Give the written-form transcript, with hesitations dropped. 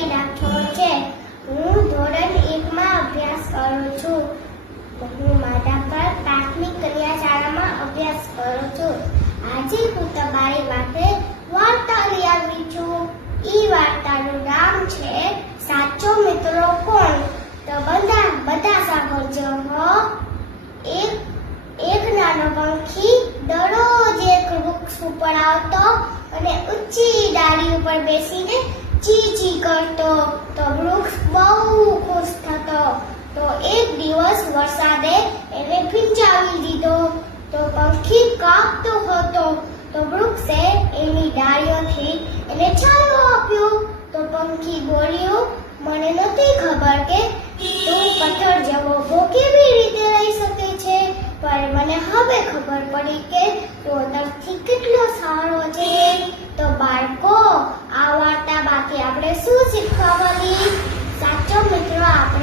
વિજય રાઠોડ છે. હું ધોરણ 1 માં અભ્યાસ કરું છું. હું માધાપર પ્રાથમિક કન્યા શાળામાં અભ્યાસ કરું છું. આજે હું તમારી માટે વાર્તા લઈ આવી છું. ઈ વાર્તાનું નામ છે સાચો મિત્રો કોણ? તો બધા સાંભળજો હો. એક નાનો પંખી દરરોજ એક વૃક્ષ ઉપર આવતો અને ઊંચી ડાળી ઉપર બેસીને ચી ચી કરતો. તો વૃક્ષ બહુ ખુશ થતો. તો એક દિવસ વરસાદે એને ભીંજાવી દીધો. તો પંખી કાપતો હતો. તો વૃક્ષે એની ડાળીઓથી એને છાંયો આપ્યો. તો પંખી બોલ્યો, મને નથી ખબર કે તું પથ્થર જેવો ઉભો કેવી રીતે રહી શકે છે, પણ મને હવે ખબર પડી કે તું અંદરથી કેટલો સારો છે. તો બાળકો, આ વાર્તા બાકી આપણે શું શીખવા મળી? સાચો મિત્રો આપણે